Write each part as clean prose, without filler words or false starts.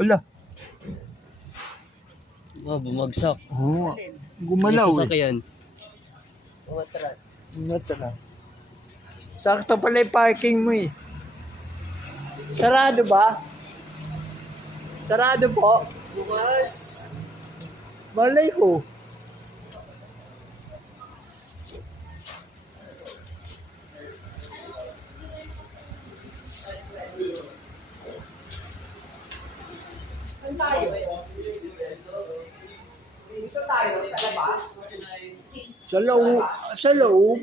Wala. Bumagsak. Oo. May Gumalaw eh. sasakyan. Matras. Sakto pala yung parking mo eh. Sarado ba? Sarado po? Bukas. Malay ko. Saan tayo? Dito tayo, sa labas. Sa loob. Sa loob.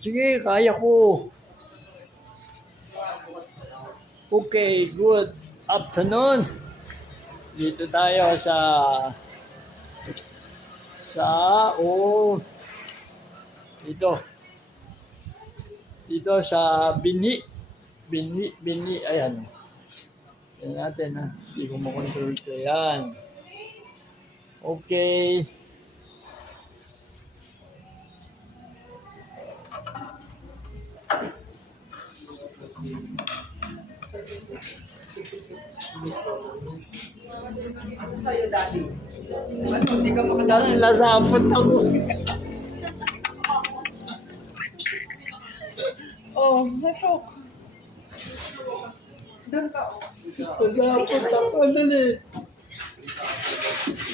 Sige, kaya ko. Okay, good afternoon. Dito tayo dito sa Bini, ayan. Yan natin ha. Hindi ko makontrol ito. Yan. Okay. Ano sa'yo, Daddy? Ano, hindi ka makadaan? Nasapot ako. Oh, masok. Doon ka, oh. Nasapot ako. Dali.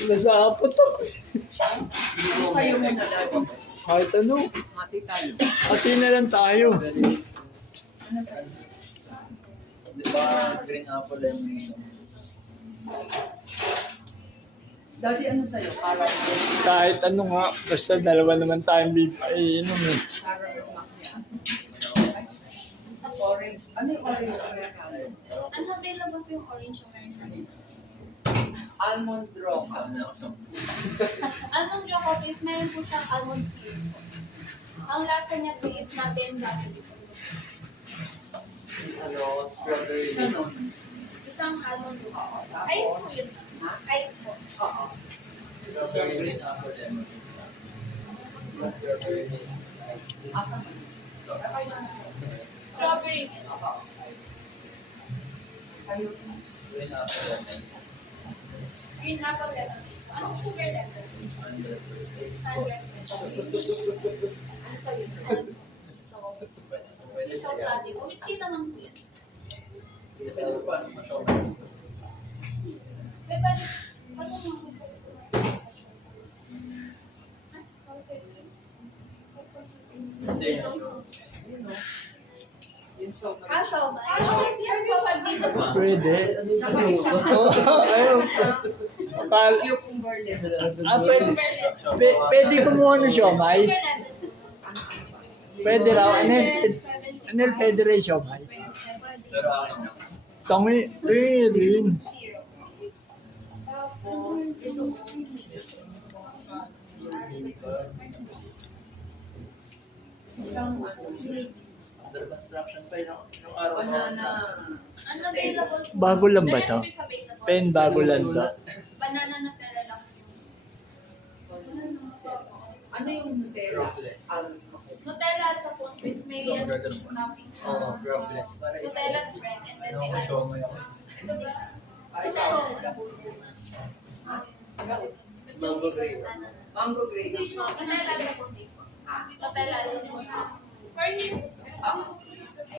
Nasapot ako. Ano sa'yo muna, Daddy? Kahit ano. Mati tayo. Pati na lang tayo. Ano sa'yo? Di ba green apple lemonade? Daddy, ano sa'yo? Caramel. Kahit ano nga. Basta dalawa naman tayong iinom eh. Caramel macchiato. Orange. Ano yung orange Americano? Ano available po yung orange Americano? Almond roca. Isama na ako sa Anong choco is meron po siyang almond syrup. Ang lasa niya po is natin Japanese. strawberry. Isa nun. Isang almond roca. Oo, tapos. Ice po yun. Ha? Ice po. Oo. So, green apple lemonade. Strawberry. Asa mo? Kakay na. Strawberry din. Oo. Sa'yo. Green apple lemonade. Green apple lemonade. Anong sugar level? 100%. 100. Ano sa'yo? So, Pwede so latte. Umitsi naman po yan. Pwede ko pa sa show. May balik. Ano mga Hindi. Yun, no? Yun, so. Kaso, yes po, pag dito po. Pwede. Tsaka isa. Ayun. Akala, Cucumber level. pwede. Pwede kumuha ng siomay. Sugar level. Pwede raw. Anil, pwede rin siomay. Pero akin na. Tangi, rin. Tapos, ito. Isang Under construction pa yun. Yung araw ko banana. Ano available po? Bago lang ba to? The rest is available. Pen, bago lang to. Banana na pera lang. Ano yung Nutella? Droplets. Nutella at sa is may Yung ano, burger mo. topping sa Oo, droplets. Para is- Nutella spread and then Ano may ko ice. show mo yun. Ito ba? Ay, Ito ikaw. sa kabuto. Mango grape. Mango grape. Nutella at sa puti po. Ah. Nutella at sa puti. For here. Ah.